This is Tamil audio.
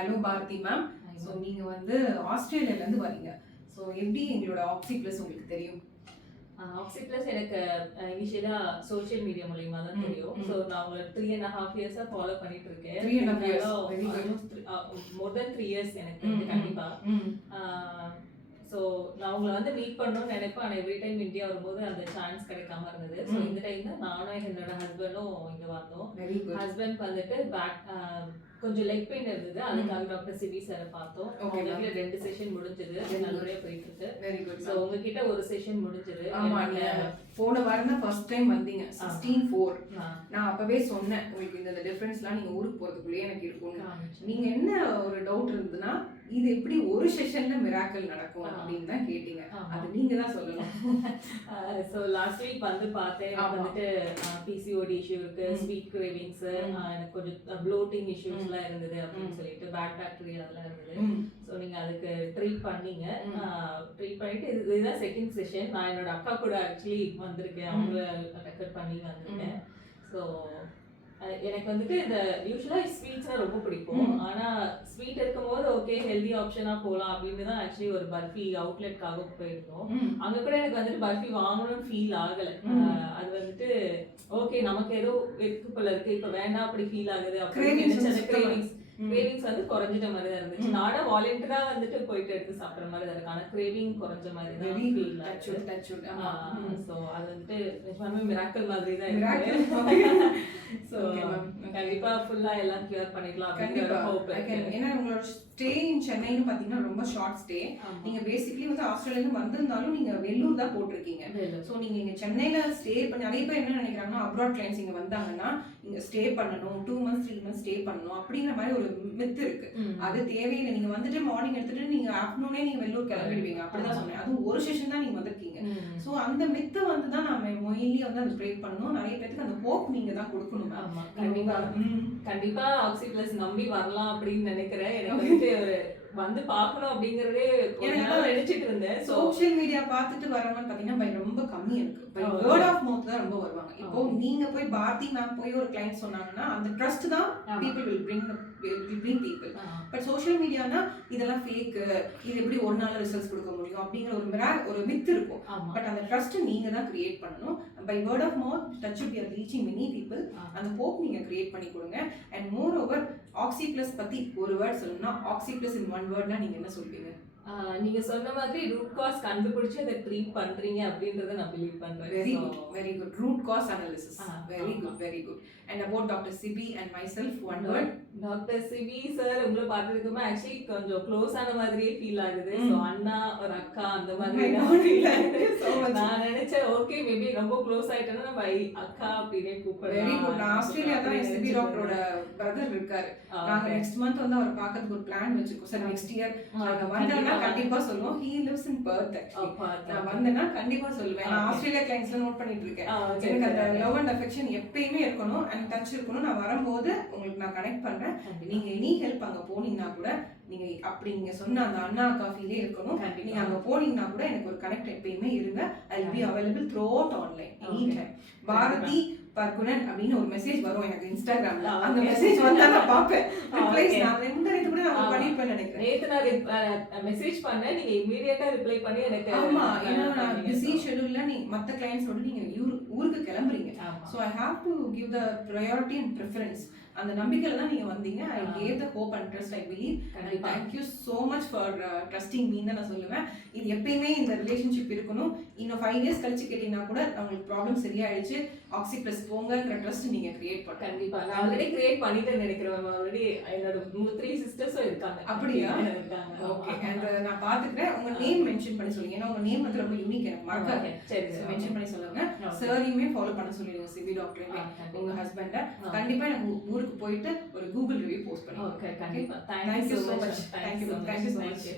Hello Bharathi ma'am. ஸோ நீங்கள் வந்து ஆஸ்திரேலியாலேருந்து வரீங்க. ஸோ எப்படி எங்களோட ஆக்சி ப்ளஸ் உங்களுக்கு தெரியும்? ஆக்சி ப்ளஸ் எனக்கு இனிஷியலாக சோஷியல் மீடியா மூலியமா தான் தெரியும். ஸோ நான் உங்களை 3.5 இயர்ஸாக ஃபாலோ பண்ணிட்டு இருக்கேன். 3.5 years. மோர் தென் 3 இயர்ஸ் எனக்கு கண்டிப்பாக. ஸோ நான் உங்களை வந்து மீட் பண்ணணும்னு நினைப்பேன். ஆனால் எவ்ரி டைம் இந்தியா வரும்போது அந்த சான்ஸ் கிடைக்காம இருந்தது. ஸோ இந்த டைம் தான் நானும் என்னோட ஹஸ்பண்டும் இங்கே வந்தோம். ஹஸ்பண்ட் வந்துட்டு பேக் கொஞ்சம் லெக் பெயின் இருந்தது. அதுக்காக டாக்டர் சிபி சாரை பார்த்தோம். உங்களுக்கு 2 செஷன் முடிஞ்சது. நல்லபடியா போயிட்டு இருக்கு. Very good. ஸோ உங்ககிட்ட ஒரு செஷன் முடிஞ்சது. ஆமா, போன வாரம் தான் ஃபர்ஸ்ட் டைம் வந்தீங்க. 16/4 நான் அப்பவே சொன்னேன் உங்களுக்கு இந்த டிஃபரன்ஸ்லாம் நீங்க ஊருக்கு போறதுக்குள்ளே எனக்கு இருக்கும். நீங்க என்ன ஒரு டவுட் இருந்ததுன்னா இது எப்படி ஒரு செஷன்ல மிராக்கிள் நடக்கும் அப்படின்னு தான் கேட்டீங்க. அது நீங்க தான் சொல்லணும். ஸோ லாஸ்ட் வீக் வந்து பார்த்தேன். வந்துட்டு பிசிஓடி இஷ்யூ இருக்கு, ஸ்வீட் கிரேவிங்ஸ், எனக்கு கொஞ்சம் ப்ளோட்டிங் இஷ்யூஸ்லாம் இருந்தது அப்படின்னு சொல்லிட்டு பேட் பாக்டீரியா அதெல்லாம் இருந்தது. ஸோ நீங்க அதுக்கு ட்ரீட் பண்ணீங்க. ட்ரீட் பண்ணிட்டு இதுதான் செகண்ட் செஷன். நான் என்னோட அக்கா கூட ஆக்சுவலி வந்திருக்கேன். அவங்கள ரெக்கர் பண்ணி வந்திருக்கேன். ஸோ எனக்கு வந்துட்டு இந்த யூஸ்வலாக ஸ்வீட்ஸ்லாம் ரொம்ப பிடிக்கும். ஆனால் ஸ்வீட் இருக்கும்போது ஓகே ஹெல்தி ஆப்ஷனாக போகலாம் அப்படின்னு தான் ஆக்சுவலி ஒரு பர்ஃபி அவுட்லெட்காக போயிருந்தோம். அங்கே கூட எனக்கு வந்துட்டு பர்ஃபி வாங்கணும்னு ஃபீல் ஆகலை. அது வந்துட்டு ஓகே நமக்கு ஏதோ இருக்கு போல இருக்கு, இப்போ வேண்டாம் அப்படி ஃபீல் ஆகுது அப்படின்னு கிரேவிங்ஸ் வந்து குறைஞ்சிட்ட மாதிரி தான் இருந்துச்சு. நானும் வாலண்டியரா வந்துட்டு போயிட்டு எடுத்து சாப்பிட்ற மாதிரி தான் இருக்கு. ஆனால் கிரேவிங் குறைஞ்ச மாதிரி தான் ஃபீல் ஆச்சு. ஸோ அது வந்துட்டு நிஜமாவே மிராக்கிள் மாதிரி தான் இருக்கு. ஸோ கண்டிப்பா ஃபுல்லா எல்லாம் கிளியர் பண்ணிக்கலாம் அப்படிங்கிற ஹோப் இருக்கு. ஏன்னா உங்களோட ஸ்டே இன் சென்னைன்னு பாத்தீங்கன்னா ரொம்ப ஷார்ட் ஸ்டே. நீங்க பேசிக்கலி வந்து ஆஸ்திரேலியால வந்திருந்தாலும் நீங்க வெள்ளூர் தான் போட்டிருக்கீங்க. ஸோ நீங்க இங்க சென்னையில ஸ்டே பண்ணி நிறைய பேர் என்ன நினைக்கிறாங்கன்னா அப்ராட் கிளைண்ட்ஸ் இங்க வந்தாங்கன்னா இங்க ஸ்டே பண்ணணும், 2 months 3 months ஸ்டே பண்ணணும் அப்படிங்கிற மாதிரி ஒரு மித்து இருக்கு. அது தேவையில்லை. நீங்க வந்துட்டு மார்னிங் எடுத்துட்டு நீங்க ஆஃப்டர்நூனே நீங்க வெள்ளூர் கிளம்பிடுவீங்க அப்படிதான் சொன்னேன். அது ஒரு செஷன் தான் நீங்க வந்திருக்கீங்க. ஸோ அந்த மித்து வந்து தான் நாம மொயிலி வந்து அதை பிரேக் பண்ணணும். நிறைய பேருக்கு அந்த ஹோப் நீங்க தான் கொடுக்கணும். கண்டிப்பா ஆக்சி பிளஸ் நம்பி வரலாம் அப்படின்னு நினைக்கிறேன். எனக்கு வந்து பார்க்கணும் அப்படிங்கறதே நினைச்சிட்டு இருந்தேன். சோஷியல் மீடியா பார்த்துட்டு வரவங்கன்னு பாத்தீங்கன்னா ரொம்ப கம்மி இருக்கு. வேர்ட் ஆஃப் மவுத் தான் ரொம்ப வருவாங்க. இப்போ நீங்க போய் பாரதி மேம் போய் ஒரு கிளைண்ட் சொன்னாங்கன்னா அந்த ட்ரஸ்ட் தான் people will bring people. But social மீடியானா இதெல்லாம் ஃபேக், இது எப்படி ஒரு நாள் ரிசல்ட்ஸ் கொடுக்க முடியும் அப்படிங்கிற ஒரு மித் இருக்கும். பட் அந்த ட்ரஸ்ட் நீங்க தான் கிரியேட் பண்ணணும். By word of mouth touch we are reaching many people. அந்த ஹோப் நீங்க கிரியேட் பண்ணி கொடுங்க. And moreover oxy plus பத்தி ஒரு வேர்ட் சொல்லணும்னா ஆக்சி பிளஸ் இன் ஒன் வேர்ட்னா நீங்க என்ன சொல்வீங்க? நீங்க சொன்ன மாதிரி ரூட் காஸ் கண்டுபிடிச்சு அதை ட்ரீட் பண்றீங்க அப்படின்றத நான் பிலீவ் பண்றேன். Very good root cause analysis. Very good. And about Dr. Sibi and myself, one word. Doctor Sibi sir உங்களை பார்த்ததுக்குமே ஆக்சுவலி கொஞ்சம் க்ளோஸ் ஆன மாதிரியே ஃபீல் ஆகுது. ஸோ அண்ணா ஒரு அக்கா அந்த மாதிரி நான் நினைச்சேன். ஓகே மேபி ரொம்ப க்ளோஸ் ஆயிட்டேன்னா நம்ம அக்கா அப்படின்னே கூப்பிடுறேன். ஆஸ்திரேலியா தான் சிபி டாக்டரோட பிரதர் இருக்காரு. நாங்க நெக்ஸ்ட் மந்த் வந்து அவர் பார்க்கிறதுக்கு ஒரு பிளான் வச்சிருக்கோம் சார். நெக்ஸ்ட் இயர் நாங்க வந்தோம்னா கண்டிப்பா சொல்லுவோம். he lives in Perth actually. நான் வந்தேன்னா கண்டிப்பா சொல்லுவேன். நான் ஆஸ்திரேலியா கிளைண்ட்ஸ்ல நோட் பண்ணிட்டு இருக்கேன். எனக்கு அந்த லவ் அண்ட் அஃபெக்ஷன் எப்பயுமே இருக்கணும் அண்ட் டச் இருக்கணும். நான் வரும்போது உங்களுக்கு நான் கனெக்ட் பண்றேன். நீங்க எனி ஹெல்ப் அங்க போனீங்கன்னா கூட நீங்க அப்படி நீங்க சொன்ன அந்த அண்ணா காஃபிலே இருக்கணும். நீங்க அங்க போனீங்கன்னா கூட எனக்கு ஒரு கனெக்ட் எப்பயுமே இருங்க. I will be available throughout online any time. Bharathi Pargunan அப்படின்னு ஒரு மெசேஜ் வரும் எனக்கு இன்ஸ்டாகிராம்ல. அந்த மெசேஜ் வந்தா நான் பாப்பேன். ரிப்ளைஸ் நான் ரெண்டு கூட நான் பண்ணிருப்பேன் நினைக்கிறேன். நேத்து நான் மெசேஜ் பண்ணேன். நீங்க இமிடியேட்டா ரிப்ளை பண்ணி எனக்கு ஆமா, ஏன்னா நான் பிஸி ஷெட்யூல்ல நீ மத்த கிளையண்ட்ஸோட நீங்க ஊருக்கு கிளம்புறீங்க. So I have to give the priority and preference. அந்த நம்பிக்கையில தான் நீங்க வந்தீங்க. I gave the hope and trust. I believe and thank you so much for trusting me தான் நான் சொல்லுவேன். இது எப்பயுமே இந்த ரிலேஷன்ஷிப் இருக்கணும். இன்னும் 5 years கழிச்சு கேட்டீங்கன்னா கூட உங்களுக்கு ப்ராப்ளம் சரியாயிடுச்சு ஆக்சி பிளஸ் போங்கன்ற ட்ரஸ்ட் நீங்க கிரியேட் பண்ண. கண்டிப்பா நான் ஆல்ரெடி கிரியேட் பண்ணிட்டேன்னு நினைக்கிறேன். ஆல்ரெடி என்னோட 3 சிஸ்டர்ஸும் இருக்காங்க. அப்படியா? ஓகே. அண்ட் நான் பாத்துக்கிறேன். உங்க நேம் மென்ஷன் பண்ணி சொல்லுங்க. ஏன்னா உங்க நேம் வந்து ரொம்ப யூனிக், எனக்கு மறக்காது. சரி, மென்ஷன் பண்ணி சொல்லுங்க. சாரியுமே ஃபாலோ பண்ண சொல்லிடுங்க. சிபி டாக்டருமே உங்க ஹஸ்பண்ட கண்டிப்பா எனக்கு ஊருக்கு போயிட்டு ஒரு கூகுள் ரிவ்யூ போஸ்ட் பண்ணுங்க. ஓகே, கண்டிப்பா. Thank you so much.